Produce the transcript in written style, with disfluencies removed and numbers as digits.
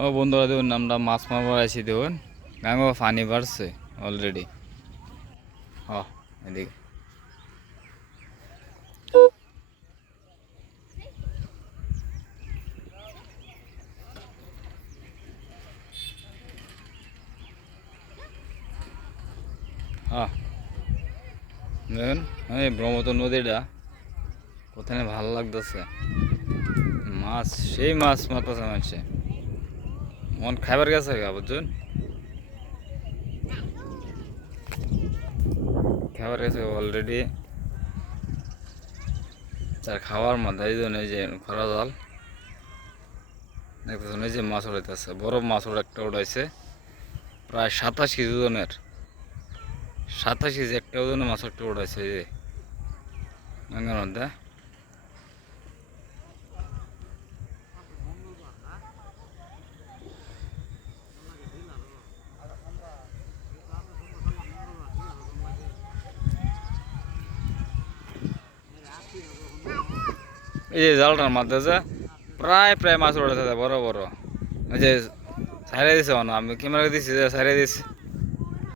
ও বন্ধুরা দেখুন আমরা মাছ মারবার আছি দেখুন গাঙ্গো পানি বাড়ছে অলরেডি। হ এদিকে হ্যাঁ দেখুন এই ব্রহ্মপুত্র নদীটা কোথায় ভালো লাগতেছে। মাছ সেই মাছ মারতেছে মানুষে, মন খাবার গেছে গা বুঝছেন, খাবার গেছে অলরেডি। তার খাওয়ার মধ্যে এই জন্য এই যে খরা জল দেখতেছেন, এই যে মাছ উড়াইতেছে, বড় মাছ একটা উড়াইছে প্রায় 27 কেজি ওজনের। 27 কেজি একটা ওজনের মাছ একটা উড়াইছে এই যে গঙ্গার মধ্যে। এই যে জালটার মধ্যে যে প্রায় প্রায় মাছ উড়াইতেছে বড় বড়। ওই যে ছাড়িয়ে দিছে, আমি ক্যামেরা দিছি যে ছাড়িয়ে দিছি।